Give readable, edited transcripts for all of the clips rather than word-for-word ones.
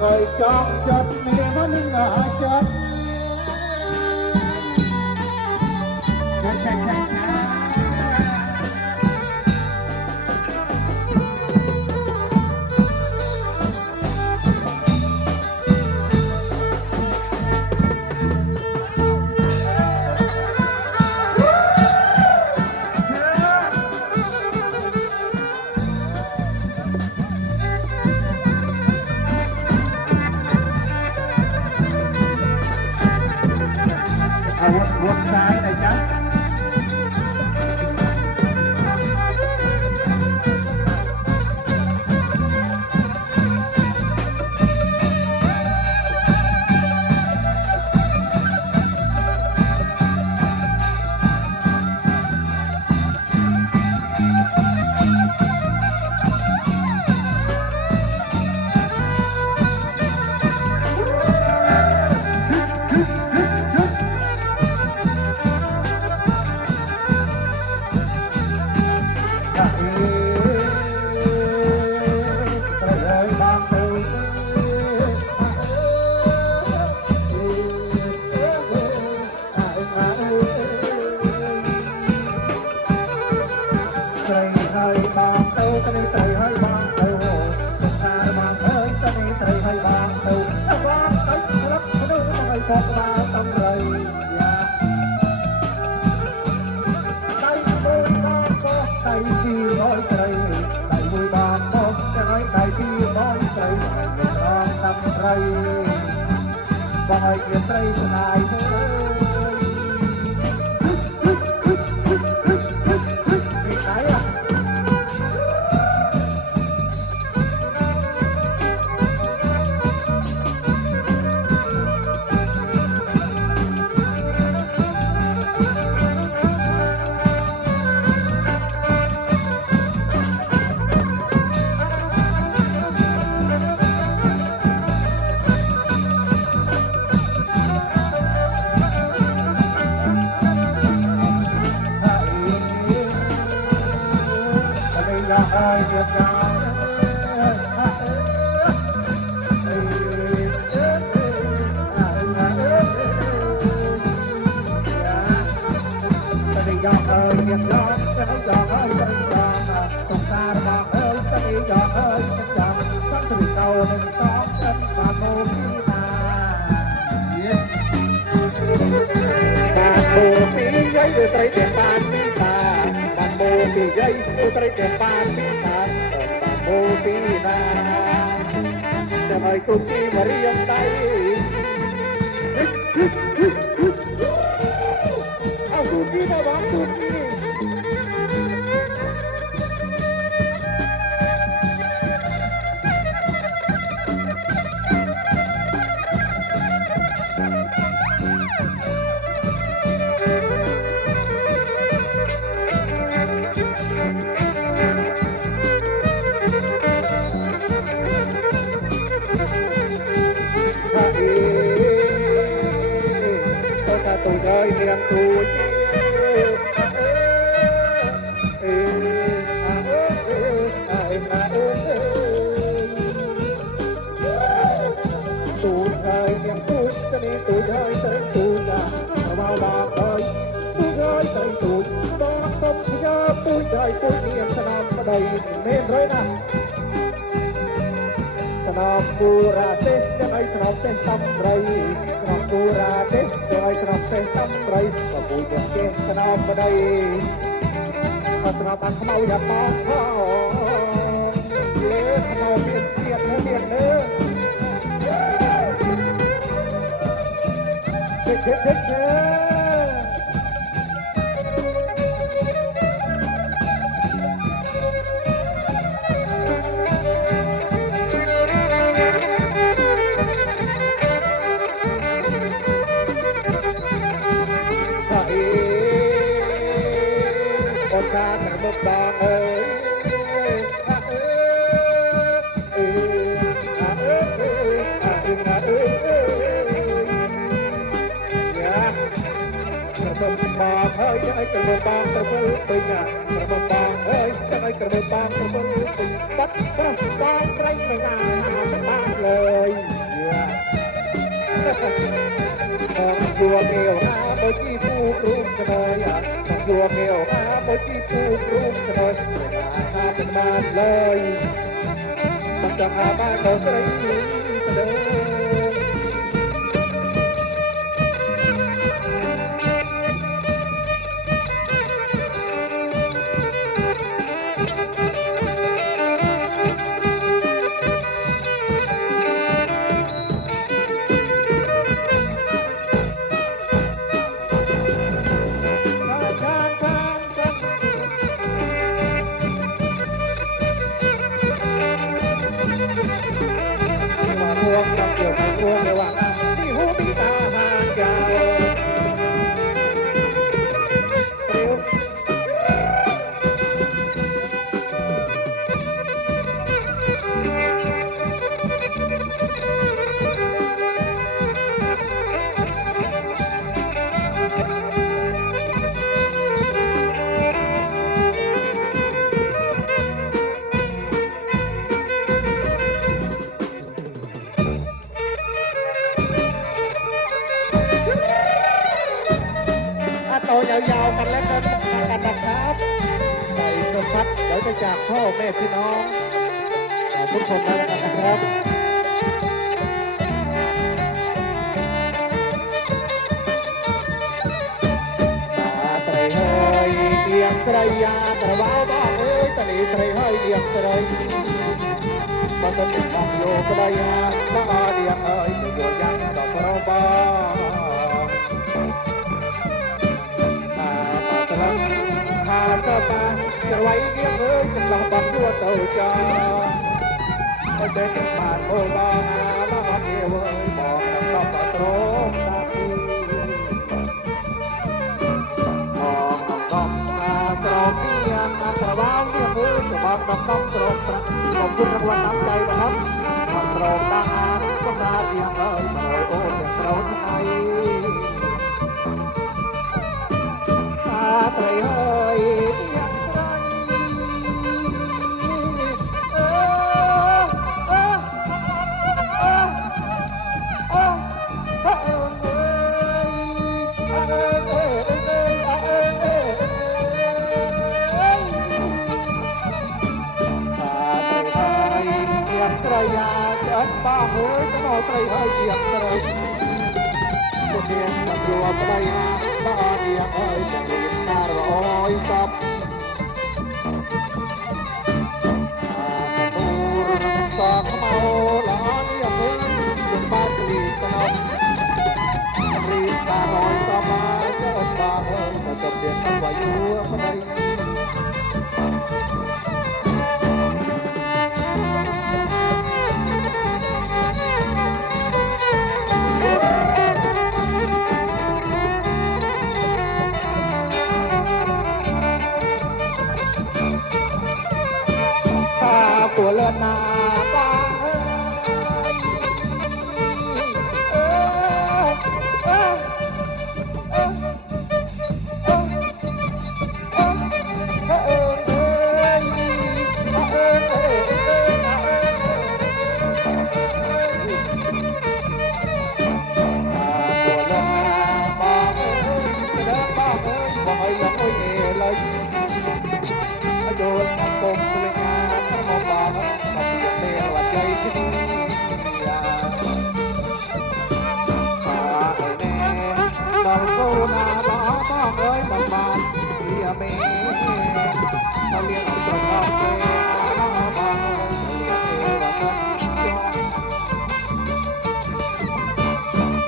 Rồi chọn chất mẹ vẫn ngỡ chất cha cha cha cha quất trái này chắc Bye, you're straight tonight. Putri depan kita, bambu tijai. Putri depan kita, bambu kita. Damai kuki meriam tai. Aku kita bambu ini. Tôi ơi miền tôi tôi ơi miền tôi cho nên tôi ơi tới tôi là bao bạc ơi tôi ơi tới tôi đó không nhớ tôi ơi tôi miền Nam ở đây nên rồi nè Nam pura tết ai Nam tết tâm rây Nam pura tết ai Nam tết tâm rây và vui đẹp trên Nam ở đây và Nam ăn mau nhà mau mau miền nữa chết bang ơi bang ơi chẳng ai cần một bang tao vui tình à cần một bang ơi chẳng ai cần một bang tao vui tình bắt bang trái ngày nào các bạn lời con vua nghèo ha bố chi phu rung cho đời à con vua nghèo ha bố chi phu rung cho đời haเป็นบ้านเลยมันจะหาบ้านเราใส่เดินโตยาวๆกันแล้วกันนะครับใส่เสื้อซักเดี๋ยวจะจากพ่อแม่พี่น้องทุกคนแล้วกันนะครับไตรเฮยเอียงไตรยาไตรว้าวบ้าเอ้ยไตรเฮยเอียงไตรมาต้นติดบังโยกระยาบ้าเดียงเอ้ยโยยังดอกเราบ้าจะไว้เดียงเอ้ยจะลองบังตัวเต่าจ้าก็จะเก็บผ่านโบราณแล้วเดียวเอ้ยบอกกับต้องตะโตรงตาดีมองน้องตรองเมียงตะวันเดียงเอ้ยจะบอกน้องตรองขอบคุณรางวัลน้ำใจนะครับน้องตรองดังก็มาเดียงเอ้ยมาโอ้เดียงเราไทยไตรเฮ้ยยาจัดบ้าเฮ้ยจะนอนไตรเฮ้ยเดียงไตรคนเดียงกับยัวไตรยาบ้าเดียงเฮ้ยจะเรียนน่าร้อยซับตูรสองเมาหลานเดียงเฮ้ยเป็นบ้านลีตนอรีตาร้อยซับมาเจ้าบ้าเฮ้ยจะเรียนตั้งว่ายัวไตรตัวเลือดนาบ้างโดนสังคมเลยงานทั้งหมดบ้านมาเปลี่ยนเรื่องหลักใจที่นี่ป่าไอ้แม่บางโซนาบ้าบ้าเอ้ยบางบ้านเรียเมเขาเรียกเอาตัวทองเลยบ้าเรียกเอวกัน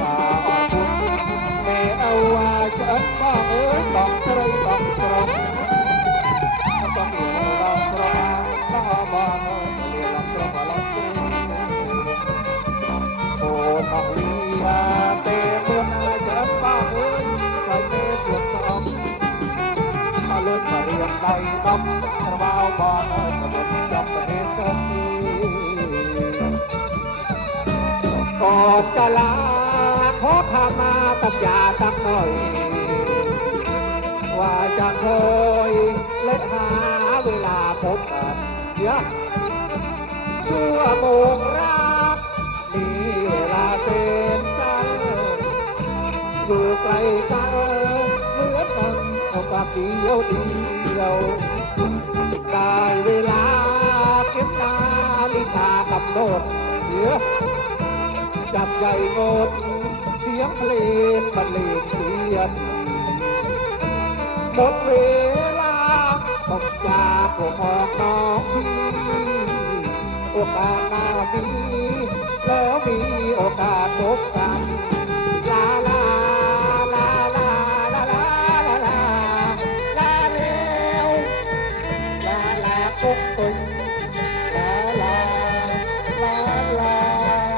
ป่าออกคุณแม่เอาว่าฉันบ้าเอ้ยต้องใครต้องตรงต้องเรียนลองตรงบ้าบ้าเรียนลองตรงลองตรงโอ้ต้องเรียนเตะเมื่อนาฉันบ้าเอ้ยเขาเตะเปลี่ยนสองมาเล่นมาเรียนใดบ้า บกระเบาบอลกระบอกจับประเทศก็มีก่อนจะลาขอขมาตับยาสักหน่อยว่าจะคอยและหาเวลาพบกันเยอะชั่วโมงรักมีเวลาเต็มกันอยู่ไกลกันเหมือนกันเอาปากเดียวได้เวลาเก็บนาฬิกากำหนดเยอะจับใหญ่งดเสียงเพลงบรรเลงเสียงหมดเวลาต้องจากหัวของน้องพี่โอกาสหน้ามีแล้วมีโอกาสพบกัน